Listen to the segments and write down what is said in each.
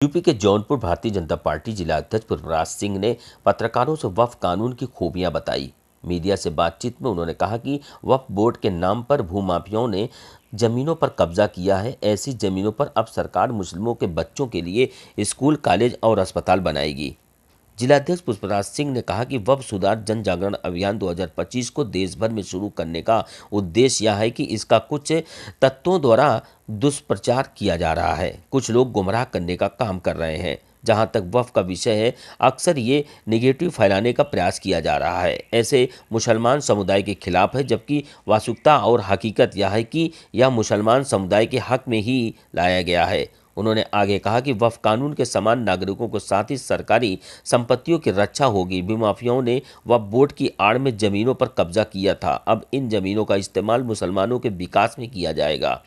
UP के Jaunpur Bharatiya Janata party जिला अध्यक्ष पुष्पराज सिंह ने पत्रकारों से वक्फ कानून की खूबियां बताई। मीडिया से बातचीत में उन्होंने कहा कि वक्फ बोर्ड के नाम पर भूमाफियाओं ने जमीनों पर कब्जा किया है। ऐसी जमीनों पर अब सरकार मुस्लिमों के बच्चों के लिए स्कूल, कॉलेज और अस्पताल बनाएगी। जिलाध्यक्ष पुष्पराज सिंह ने कहा कि वक्फ सुधार जन जागरण अभियान 2025 को देश भर में शुरू करने का उद्देश्य यह है कि इसका कुछ तत्वों द्वारा दुष्प्रचार किया जा रहा है। कुछ लोग गुमराह करने का काम कर रहे हैं। जहां तक वक्फ का विषय है, अक्सर ये नेगेटिव फैलाने का प्रयास किया जा रहा है। ऐसे मुसलमान समुदाय के खिलाफ है, जबकि वास्तविकता और हकीकत यह है कि यह मुसलमान समुदाय के हक में ही लाया गया है। उन्होंने आगे कहा कि वक्फ कानून के समान नागरिकों को साथ ही सरकारी संपत्तियों की रक्षा होगी। भूमाफियाओं ने वक्फ बोर्ड की आड़ में जमीनों पर कब्जा किया था। अब इन जमीनों का इस्तेमाल मुसलमानों के विकास में किया जाएगा।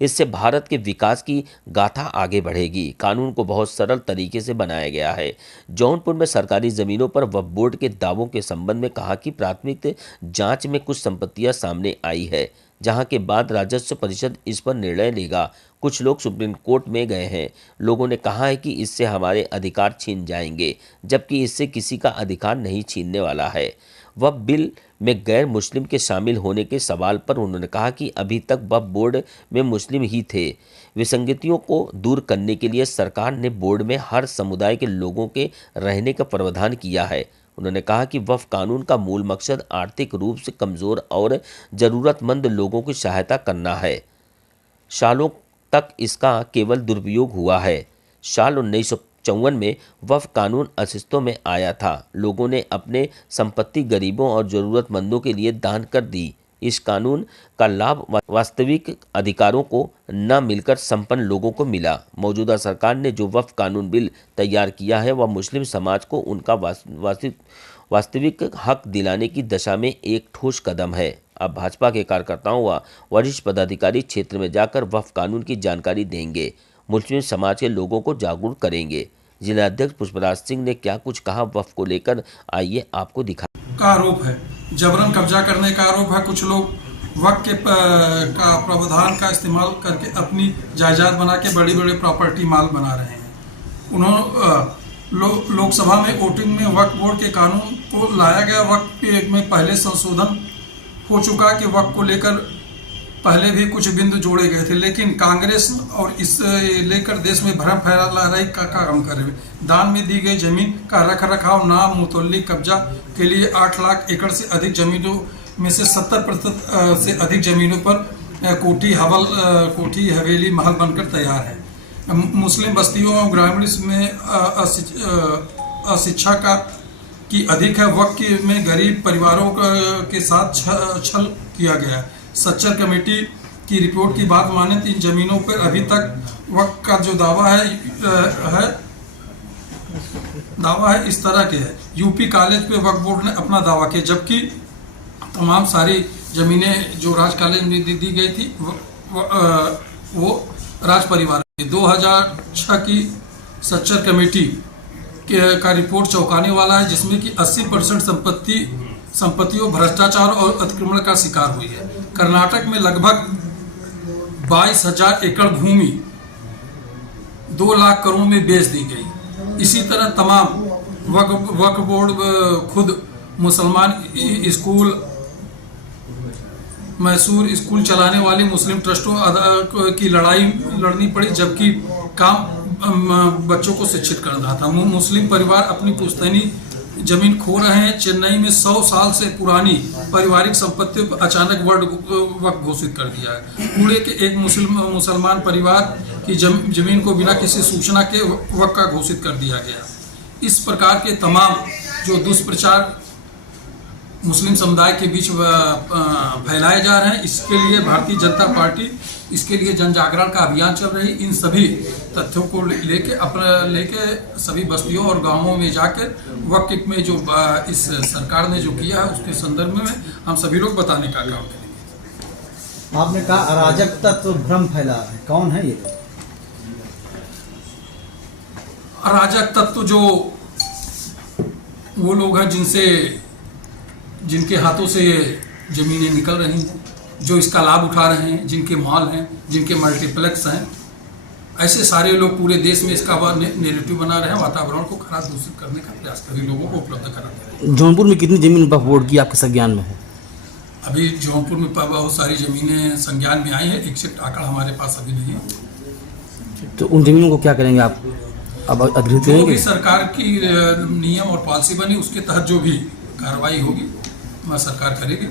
इससे भारत के विकास की गाथा आगे बढ़ेगी। कानून को बहुत सरल तरीके से बनाया गया है। जौनपुर में सरकारी जमीनों पर वक्फ बोर्ड के दावों के संबंध में कहा कि प्राथमिक जांच में कुछ संपत्तियां सामने आई है, जहां के बाद राजस्व परिषद इस पर निर्णय लेगा। कुछ लोग सुप्रीम कोर्ट में गए हैं। लोगों ने कहा है कि इससे हमारे अधिकार छीन जाएंगे, जबकि इससे किसी का अधिकार नहीं छीनने वाला है। वक्फ बिल में गैर मुस्लिम के शामिल होने के सवाल पर उन्होंने कहा कि अभी तक वक्फ बोर्ड में मुस्लिम ही थे। विसंगतियों को दूर करने के लिए सरकार ने बोर्ड में हर समुदाय के लोगों के रहने का प्रावधान किया है। उन्होंने कहा कि वक्फ कानून का मूल मकसद आर्थिक रूप से कमज़ोर और ज़रूरतमंद लोगों की सहायता करना है। सालों तक इसका केवल दुरुपयोग हुआ है। साल 1954 में वक्फ कानून अस्तित्व में आया था। लोगों ने अपने संपत्ति गरीबों और ज़रूरतमंदों के लिए दान कर दी। इस कानून का लाभ वास्तविक अधिकारों को न मिलकर संपन्न लोगों को मिला। मौजूदा सरकार ने जो वक्फ कानून बिल तैयार किया है, वह मुस्लिम समाज को उनका वास्तविक हक दिलाने की दिशा में एक ठोस कदम है। अब भाजपा के कार्यकर्ताओं व वरिष्ठ पदाधिकारी क्षेत्र में जाकर वक्फ कानून की जानकारी देंगे, मुस्लिम समाज के लोगों को जागरूक करेंगे। जिलाध्यक्ष पुष्पराज सिंह ने क्या कुछ कहा वक्फ को लेकर, आइए आपको दिखा। का आरोप है, जबरन कब्जा करने का आरोप है। कुछ लोग वक्फ के का प्रावधान का इस्तेमाल करके अपनी जायदाद बना के बड़ी बड़ी प्रॉपर्टी माल बना रहे हैं। उन्होंने लोकसभा में वोटिंग में वक्फ बोर्ड के कानून को लाया गया। वक्फ में पहले संशोधन हो चुका कि वक्फ को लेकर पहले भी कुछ बिंदु जोड़े गए थे, लेकिन कांग्रेस और इस लेकर देश में भ्रम फैला रही का काम कर रहे। दान में दी गई जमीन का रख रखाव नाम मुतल्लिक कब्जा के लिए 8 लाख एकड़ से अधिक जमीनों में से 70% से अधिक जमीनों पर कोठी हवेली महल बनकर तैयार है। मुस्लिम बस्तियों और ग्रामीण में अशिक्षा की अधिक है। वक्फ में गरीब परिवारों के साथ छल किया गया है। सच्चर कमेटी की रिपोर्ट की बात माने तो इन जमीनों पर अभी तक वक्फ का जो दावा है इस तरह के है। यूपी कॉलेज पे वक्फ बोर्ड ने अपना दावा किया, जबकि तमाम सारी जमीनें जो राज कॉलेज में दी गई थी वो राज परिवार की। 2006 की सच्चर कमेटी का रिपोर्ट चौंकाने वाला है, जिसमें कि 80% संपत्तियों भ्रष्टाचार और अतिक्रमण का शिकार हुई है। कर्नाटक में लगभग 22,000 एकड़ भूमि 2 लाख करोड़ में बेच दी गई। इसी तरह तमाम वक्फ बोर्ड खुद मुसलमान स्कूल, मैसूर स्कूल चलाने वाले मुस्लिम ट्रस्टों की लड़ाई लड़नी पड़ी, जबकि काम बच्चों को शिक्षित करना था। मुस्लिम परिवार अपनी पुश्तैनी जमीन खो रहे हैं। चेन्नई में 100 साल से पुरानी पारिवारिक संपत्ति पर अचानक वक्फ घोषित कर दिया है। पुणे के एक मुसलमान परिवार की जमीन को बिना किसी सूचना के वक्फ का घोषित कर दिया गया। इस प्रकार के तमाम जो दुष्प्रचार मुस्लिम समुदाय के बीच फैलाए जा रहे हैं, इसके लिए भारतीय जनता पार्टी इसके लिए जन जागरण का अभियान चल रही। इन सभी तथ्यों को लेके सभी बस्तियों और गांवों में जाकर वक्फ में जो इस सरकार ने जो किया है उसके संदर्भ में हम सभी लोग बताने का काम करेंगे। आपने कहा अराजक तत्व भ्रम फैला है, कौन है ये अराजक तत्व? जो वो लोग हैं जिनके हाथों से जमीनें निकल रही हैं, जो इसका लाभ उठा रहे हैं, जिनके मॉल हैं, जिनके मल्टीप्लेक्स हैं, ऐसे सारे लोग पूरे देश में इसका नेरेटिव बना रहे हैं, वातावरण को खराब दूषित करने का प्रयास कर रहे, लोगों को उपलब्ध कराते हैं। जौनपुर में कितनी जमीन वक्फ बोर्ड की आपके संज्ञान में है? अभी जौनपुर में बहुत सारी ज़मीनें संज्ञान में आई हैं, एग्जैक्ट आंकड़ा हमारे पास अभी नहीं है। तो उन जमीनों को क्या करेंगे आप? अब अधिकृत जो करेंगे? भी सरकार की नियम और पॉलिसी बनी उसके तहत जो भी कार्रवाई होगी वह सरकार करेगी।